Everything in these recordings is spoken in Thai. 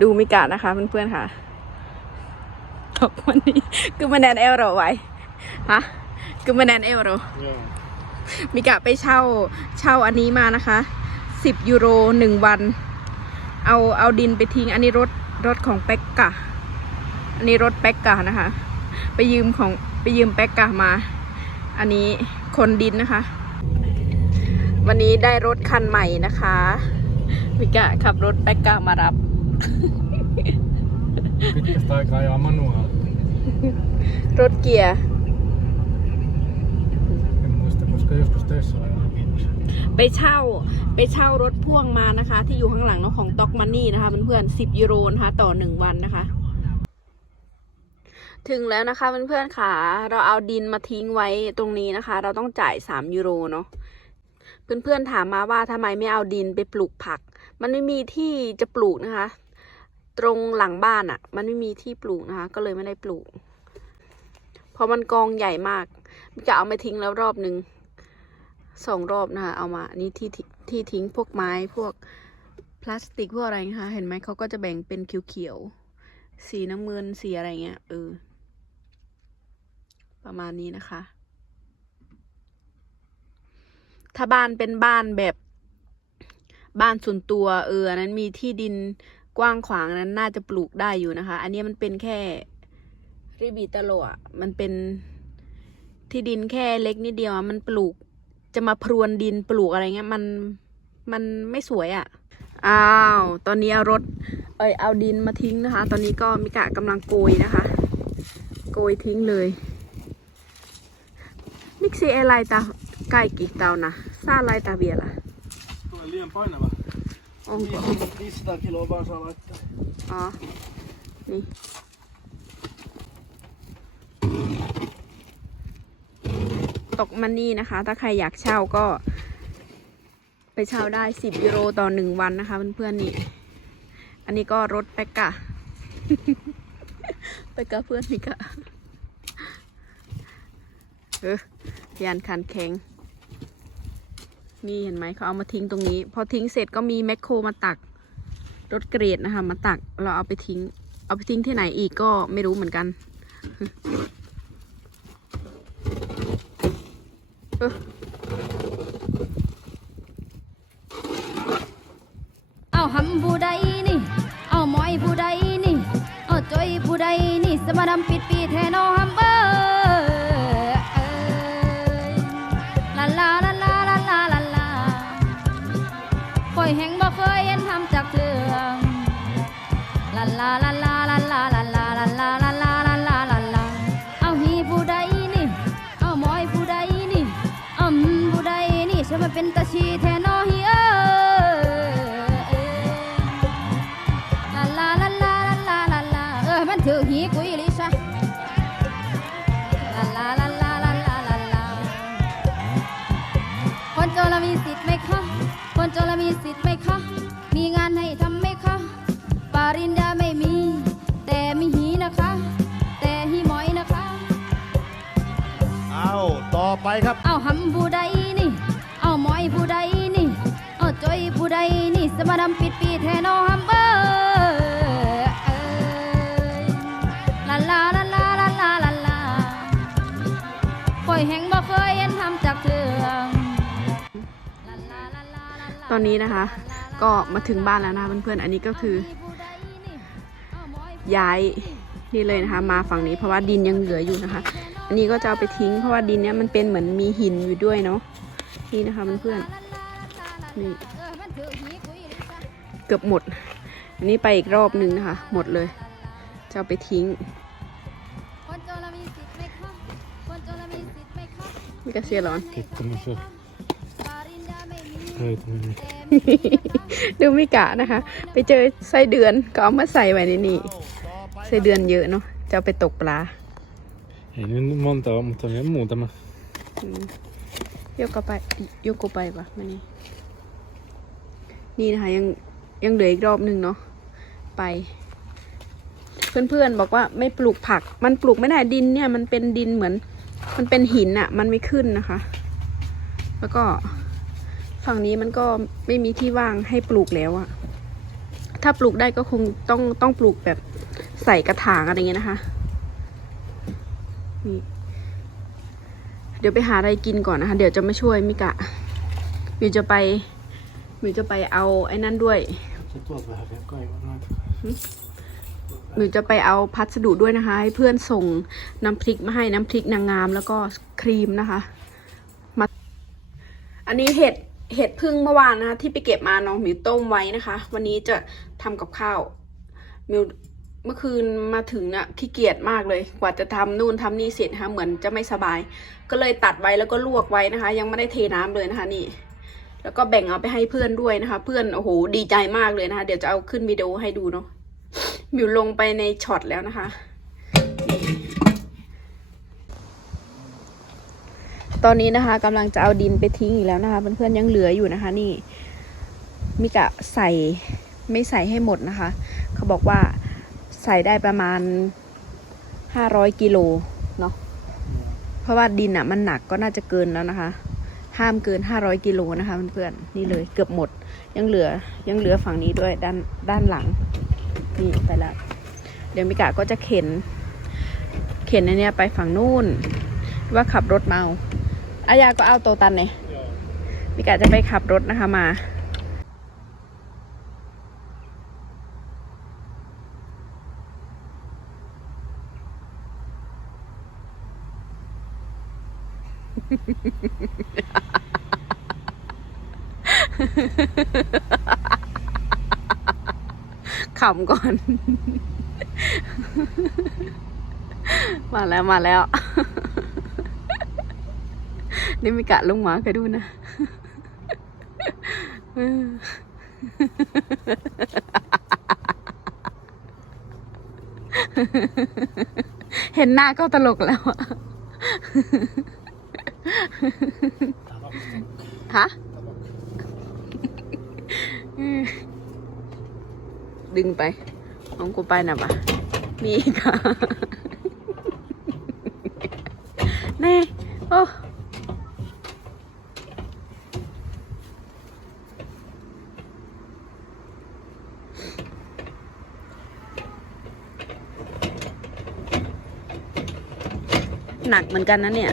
ดูมิกะนะคะเพื่อนๆค่ะตกวันนี้คือมาแนนเอลโรไว้ฮะคือมาแนนเอลโร Ja. มิกะไปเช่าเช่าอันนี้มานะคะสิบยูโรหนึ่งวัน เอาเอาดินไปทิ้ง อันนี้รถรถของแป๊กกะ อันนี้รถแป๊กกะนะคะ ไปยืมของไปยืมแป๊กกะมา อันนี้คนดินนะคะ วันนี้ได้รถคันใหม่นะคะมิกะขับรถแป๊กกะมารับ Pitkästä aikaa ajaa manuaali. รถเกียร์ En muista, koska joskus töissä ajanut itse. ไปเช่าไปเช่ารถพ่วงมานะคะ ที่อยู่ข้างหลังเนาะของ Dog Money นะคะเพื่อนๆ10ยูโรนะคะต่อหนึ่งวันนะคะ ถึงแล้วนะคะเพื่อนๆค่ะ เราเอาดินมาทิ้งไว้ตรงนี้นะคะ เราต้องจ่าย3ยูโรเนาะเพื่อนๆถามมาว่าทำไมไม่เอาดินไปปลูกผัก มันไม่มีที่จะปลูกนะคะ ตรงหลังบ้านอะ่ะ มันไม่มีที่ปลูกนะคะ ก็เลยไม่ได้ปลูกเพราะมันกองใหญ่มากจะเอามาทิ้งแล้วรอบหนึ่งสองรอบนะคะ เอามาอันนี้ที่ที่ทิ้งพวกไม้พวกพลาสติกพวกอะไรนะคะ เห็นไหมเขาก็จะแบ่งเป็นเขียวๆ สีน้ำเงินสีอะไรเงี้ยเออ ประมาณนี้นะคะ ถ้าบ้านเป็นบ้านแบบบ้านส่วนตัว เอออันนั้นมีที่ดิน กว้างขวางนั้นน่าจะปลูกได้อยู่นะคะ อันนี้มันเป็นแค่ริบีตะโลอะมันเป็นที่ดินแค่เล็กนิดเดียวมันปลูกจะมาพรวนดินปลูกอะไรเงี้ย มันมันไม่สวยอะ่ะ อ้าว ตอนนี้เอารถ เอ้ยเอาดินมาทิ้งนะคะ ตอนนี้ก็มิกะกำลังโกยนะคะ โกยทิ้งเลยมิกซีเอไลตาไก่กี่เตานะซาไลตาเบียละ Tulee liian painava. อง ค์500 kiloa vaan saa laittaa. อ๋อนี่ตกมันนี่นะคะ ถ้าใครอยากเช่าก็ ไปเช่าได้สิบยูโรต่อหนึ่งวันนะคะเพื่อนๆนี่ อันนี้ก็รถแปกกะไปกับเพื่อนนี่กะเออยานคันแข็ง นี่เห็นไหมเขาเอามาทิ้งตรงนี้ พอทิ้งเสร็จก็มีแมคโครมาตักรถเกรดนะคะ มาตักเราเอาไปทิ้ง เอาไปทิ้งที่ไหนอีกก็ไม่รู้เหมือนกันเอาหำผู้ใดนี่ เอาหมอยผู้ใดนี่ เอาจอยผู้ใดนี่ สมาดำปิดปีแทนอหำเอ้ ไปครับ เอาหำผู้ใดนี่ เอาหมอยผู้ใดนี่ เอาจอยผู้ใดนี่สมาดำปิดปีแทนอหำเอ้ยเอ้ยลาลาลาลาลาลาลาลาคอยแห่งบ่เคยเห็นทำจากเถื่องลาลาลาลาลาลาตอนนี้นะคะ ก็มาถึงบ้านแล้วนะคะเพื่อนๆอันนี้ก็คือ ย้าย นี่เลยนะคะ มาฝั่งนี้เพราะว่าดินยังเหลืออยู่นะคะ อันนี้ก็จะเอาไปทิ้งเพราะว่าดินเนี้ยมันเป็นเหมือนมีหินอยู่ด้วยเนาะนี่นะคะเพื่อนๆนี่เกือบหมด อันนี้ไปอีกรอบหนึ่งนะคะ หมดเลย จะเอาไปทิ้งคนจนเรามีสิทธิ์ไหมคะคนจนเรามีสิทธิ์ไหมคะนี่ก็เสียร้อน Pikkunen se ปริญญาไม่มี löytäminen. ดูไม่กะนะคะ ไปเจอไส้เดือนก็เอามาใส่ไว้ในนี่ ไส้เดือนเยอะเนาะจะเอาไปตกปลา Ei nyt monta ole, mutta on ihan muutama. อืมยกกไปยกกไปปะมานี่นี่นะคะยังยังเหลืออีกรอบหนึ่งเนาะไป เพื่อนๆบอกว่าไม่ปลูกผัก มันปลูกไม่ได้ดินเนี่ย มันเป็นดินเหมือน มันเป็นหินอะ่ะ มันไม่ขึ้นนะคะ แล้วก็ฝั่งนี้มันก็ไม่มีที่ว่างให้ปลูกแล้วอะถ้าปลูกได้ก็คงต้องต้องปลูกแบบ ใส่กระถางอะไรเงี้ยนะคะนี่เดี๋ยวไปหาอะไรกินก่อนนะคะ เดี๋ยวจะไม่ช่วยมิกะมิวจะไปมิวจะไปเอาไอ้นั่นด้วย Se tuolta vähän vielä kaivaa noita. หนูจะไปเอาพัสดุด้วยนะคะ ให้เพื่อนส่งน้ำพริกมาให้น้ำพริกนางงามแล้วก็ครีมนะคะมาอันนี้เห็ดเห็ดพึ่งเมื่อวานนะคะที่ไปเก็บมาน้องหมิวต้มไว้นะคะ วันนี้จะทำกับข้าวมิว เมื่อคืนมาถึงน่ะขี้เกียจมากเลย กว่าจะทำนู่นทำนี่เสร็จนะคะเหมือนจะไม่สบาย ก็เลยตัดไว้แล้วก็ลวกไว้นะคะ ยังไม่ได้เทน้ำเลยนะคะนี่ แล้วก็แบ่งเอาไปให้เพื่อนด้วยนะคะ เพื่อนโอ้โหดีใจมากเลยนะคะ เดี๋ยวจะเอาขึ้นวิดีโอให้ดูเนาะมิวลงไปในช็อตแล้วนะคะ ตอนนี้นะคะกำลังจะเอาดินไปทิ้งอีกแล้วนะคะ เพื่อนๆยังเหลืออยู่นะคะ นี่มิกะใส่ไม่ใส่ให้หมดนะคะ เขาบอกว่า ใส่ได้ประมาณห้าร้อยกิโลเนาะเพราะว่าดินอะมันหนักก็น่าจะเกินแล้วนะคะ ห้ามเกินห้าร้อยกิโลนะคะเพื่อนๆนี่เลยเกือบหมด ยังเหลือยังเหลือฝั่งนี้ด้วยด้านด้านหลังนี่ไปแล้วเดี๋ยวมิกาก็จะเข็น เข็นอันเนี้ยไปฝั่งนู่น ว่าขับรถเอาอายาก็เอาโตตันเนี่ยมิกาจะไปขับรถนะคะมา ขำก่อน มาแล้วมาแล้ว นี่มีกะลงหมาเคยดูนะเห็นหน้าก็ตลกแล้ว ฮะดึงไปของกูไปนะปะมีอีกอะแน่โอ้หนักเหมือนกันนะเนี่ย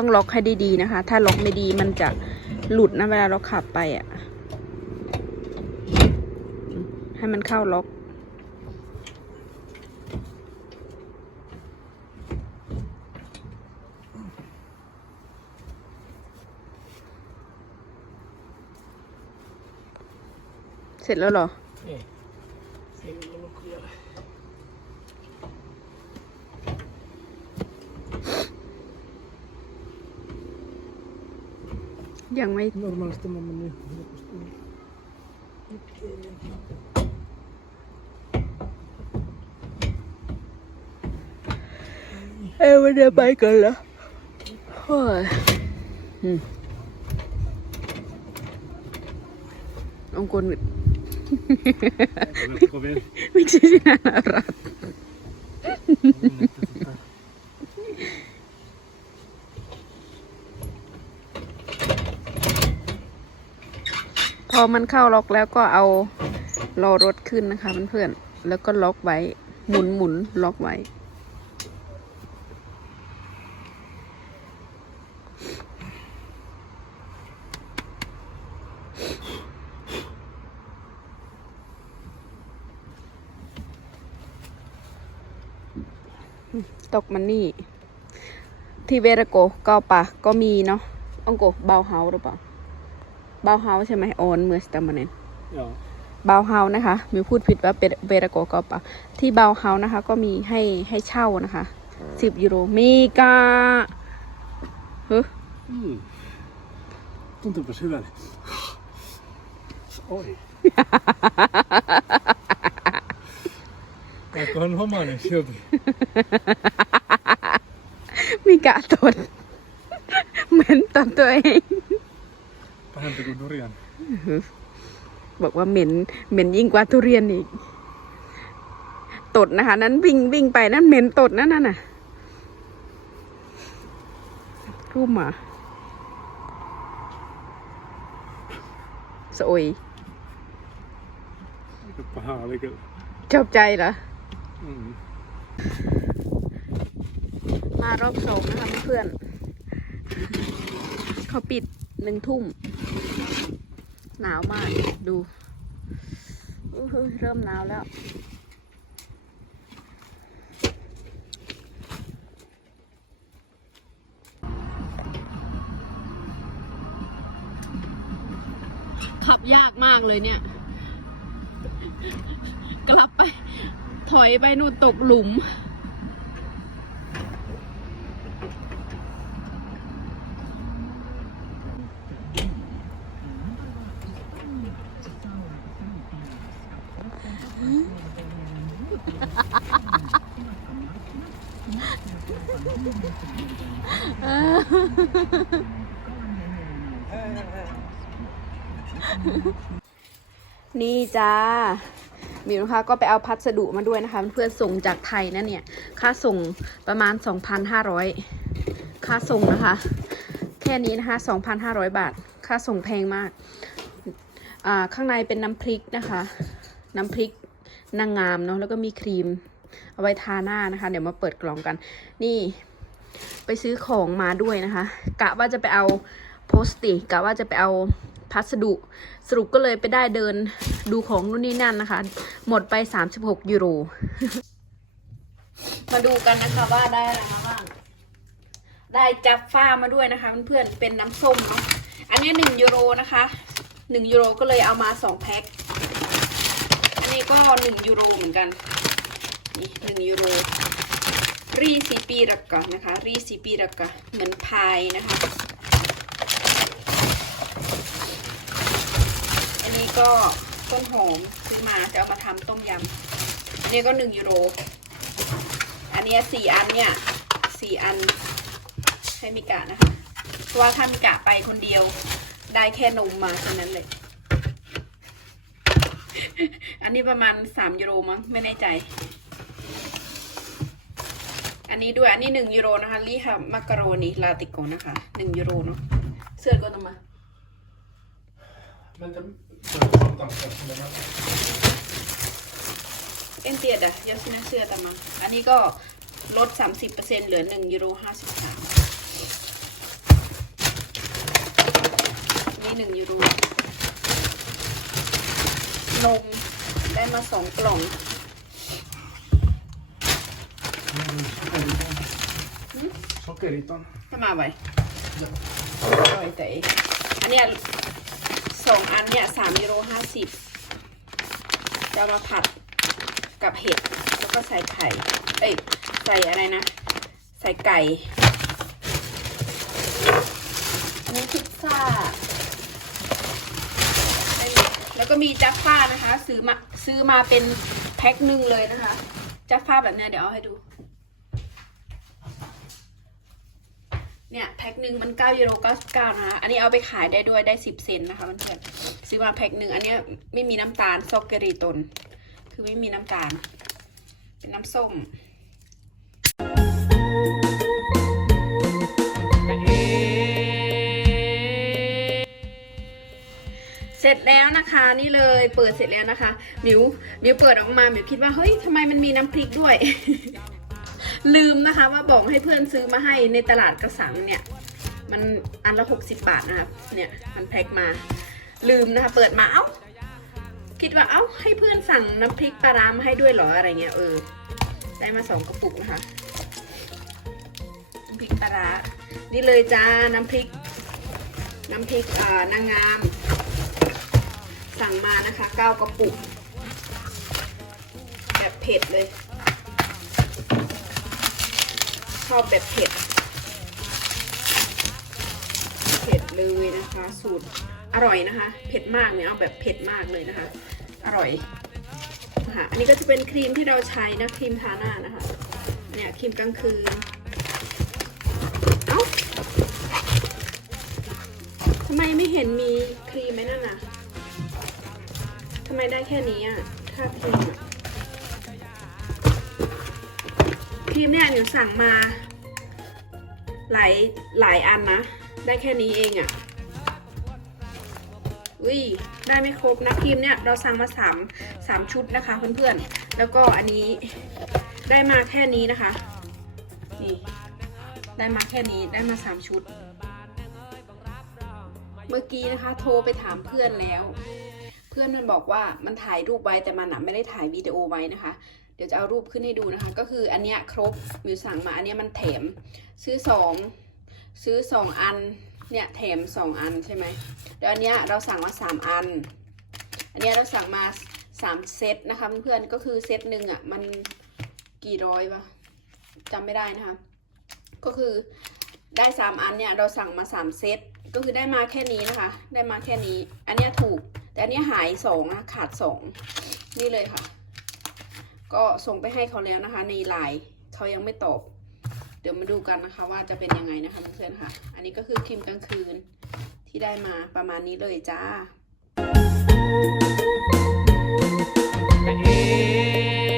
ต้องล็อกให้ดีๆนะคะ ถ้าล็อกไม่ดีมันจะหลุดนะเวลาเราขับไปอะ ให้มันเข้าล็อก เสร็จแล้วเหรอ ยังไม่ Normaalisti mä menen helposti. เอ้ยไม่ได้ไปกันแล้วโอ้ยอืมองค์กร Oletko vielä? miksi sinä naurat? Tota, พ อมันเข้าล็อกแล้วก็เอารอรถขึ้นนะคะเพื่อนๆแล้วก็ล็อกไว้ หมุนหมุนล็อกไว้ตกมันนี่ ที่เวรโกเกาปะก็มีเนาะองโกเบาเฮาหรือเปล่า บาเฮาใช่ไหมโอนเมื่อสตามันเนน Joo. เบาเฮานะคะมิวพูดผิดว่าเป็นเวรโกเกาปะที่เบาเฮานะคะ ก็มีให้ให้เช่านะคะสิบยูโรมีกาเฮ้ย Mm. Tuntuupas hyvältä. Oi. Onkohan homainen silti? มีกาตด เหมือนตอนตัวเอง Pahempi kuin durian. บอกว่าเหม็นเหม็นยิ่งกว่าทุเรียนอีก ตดนะคะ นั้นวิ่งวิ่งไปนั้นเหม็นตดนั่นน่ะรูปหมาสะโอย Lite på härliga. ชอบใจเหรอ Mm. มารอบสองนะคะเพื่อน เขาปิดหนึ่งทุ่ม หนาวมากดูเริ่มหนาวแล้วขับยากมากเลยเนี่ย กลับไป ถอยไปนู่นตกหลุม นี่จ้ามิวนะคะก็ไปเอาพัสดุมาด้วยนะคะ เพื่อนส่งจากไทยนะเนี่ย ค่าส่งประมาณ 2,500 ค่าส่งนะคะ แค่นี้นะคะ 2,500 บาท ค่าส่งแพงมาก อ่า ข้างในเป็นน้ำพริกนะคะ น้ำพริก นางงามเนาะแล้วก็มีครีมเอาไว้ทาหน้านะคะ เดี๋ยวมาเปิดกล่องกัน นี่ ไปซื้อของมาด้วยนะคะ กะว่าจะไปเอาโพสติกะว่าจะไปเอาพัสดุสรุปก็เลยไปได้เดินดูของนู่นนี่นั่นนะคะ หมดไป 36 ยูโร มาดูกันนะคะว่าได้อะไรมาบ้างได้จับฟ้ามาด้วยนะคะเพื่อนๆเป็นน้ำส้มเนาะอันนี้หนึ่งยูโรนะคะหนึ่งยูโรก็เลยเอามาสองแพ็ค นนี้ก็หนึ่งยูโรเหมือนกัน นี่หนึ่งยูโร รีซีปีรักกะนะคะ รีซีปีรักกะเหมือนพายนะคะ อันนี้ก็ต้นหอมซื้อมาจะเอามาทำต้มยำอันนี้ก็หนึ่งยูโร อันนี้สี่อันเนี่ยสี่อันให้มิกะนะคะ เพราะว่าถ้ามิกะไปคนเดียวได้แค่นมมาเท่านั้นเลย อันนี้ประมาณสามยูโรมั้งไม่แน่ใจ อันนี้ด้วยอันนี้หนึ่งยูโรนะคะลีฮามักกะโรนีลาติโกนะคะหนึ่งยูโรเนาะเสื้อก็ต้องมา Men den... Den เอ็นเตียดอะยาซินาเสื้อตามมาอันนี้ก็ลด 30%เหลือ1ยูโร53นี่1ยูโร นม ได้มา2กล่อง Sockeritan. ถ้ามาไว้อร่อยแต่เองอันเนี้ยสองอันเนี้ยสามยูโรห้าสิบจะเอามาผัดกับเห็ด แล้วก็ใส่ไข่ เอ้ย ใส่อะไรนะ ใส่ไก่อันนี้พิซซ่าแล้ว ก็มีจัฟฟ้านะคะ ซื้อมาซื้อมาเป็นแพ็คหนึ่งเลยนะคะจัฟฟ้าแบบเนี้ยเดี๋ยวเอาให้ดู เนี่ยแพ็คหนึ่งมัน9ยูโร99นะคะอันนี้เอาไปขายได้ด้วยได้10เซนนะคะเพื่อนๆซื้อมาแพ็คหนึ่งอันนี้ไม่มีน้ำตาลซอกเกอรีตน คือไม่มีน้ำตาล เป็นน้ำส้ม เสร็จแล้วนะคะนี่เลยเปิดเสร็จแล้วนะคะมิวมิวเปิดออกมามิวคิดว่าเฮ้ยทำไมมันมีน้ำพริกด้วย ลืมนะคะว่าบอกให้เพื่อนซื้อมาให้ในตลาดกระสังเนี่ย มันอันละหกสิบบาทนะครับเนี่ยมันแพ็คมา ลืมนะคะ เปิดมาเอ้าคิดว่าเอ้าให้เพื่อนสั่งน้ำพริกปลาร้ามาให้ด้วยเหรออะไรเงี้ยเออได้มาสองกระปุกนะคะน้ำพริกปลาร้านี่เลยจ้าน้ำพริก น้ำพริกอ่านางงาม นะคะเก้ากระปุก แบบเผ็ดเลย ชอบแบบเผ็ด เผ็ดเลยนะคะ สูตรอร่อยนะคะ เผ็ดมากเนี่ยเอาแบบเผ็ดมากเลยนะคะ อร่อยนะคะอันนี้ก็จะเป็นครีมที่เราใช้นะครีมทาหน้านะคะ เนี่ยครีมกลางคืน เอ้าทำไมไม่เห็นมีครีมไหมนั่นน่ะ ทำไมได้แค่นี้อะค่าครีมอะครีมเนี่ยหนูสั่งมา หลายหลายอันนะ ได้แค่นี้เองอะอุ้ยได้ไม่ครบนะครีมเนี่ยเราสั่งมาสามสามชุดนะคะเพื่อนๆ แล้วก็อันนี้ได้มาแค่นี้นะคะ นี่ ได้มาแค่นี้ได้มาสามชุด เมื่อกี้นะคะ โทรไปถามเพื่อนแล้ว พื่อนมันบอกว่ามันถ่ายรูปไว้แต่มันอะไม่ได้ถ่ายวิดีโอไว้นะคะ เดี๋ยวจะเอารูปขึ้นให้ดูนะคะ ก็คืออันเนี้ยครบมิวสั่งมาอันเนี้ยมันแถมซื้อสองซื้อสองอันเนี่ยแถมสองอันใช่ไหมแล้วอันเนี้ยเราสั่งมาสามอัน อันเนี้ยเราสั่งมาสามเซตนะคะเพื่อนก็คือเซตหนึ่งอะมันกี่ร้อยวะจำไม่ได้นะคะ ก็คือได้สามอันเนี่ยเราสั่งมาสามเซตก็คือได้มาแค่นี้นะคะ ได้มาแค่นี้ อันเนี้ยถูก แต่อันนี้หายสองนะขาดสองนี่เลยค่ะ ก็ส่งไปให้เขาแล้วนะคะ ในไลน์เขายังไม่ตอบ เดี๋ยวมาดูกันนะคะ ว่าจะเป็นยังไงนะคะเพื่อนๆค่ะ อันนี้ก็คือครีมกลางคืนที่ได้มาประมาณนี้เลยจ้า Hey.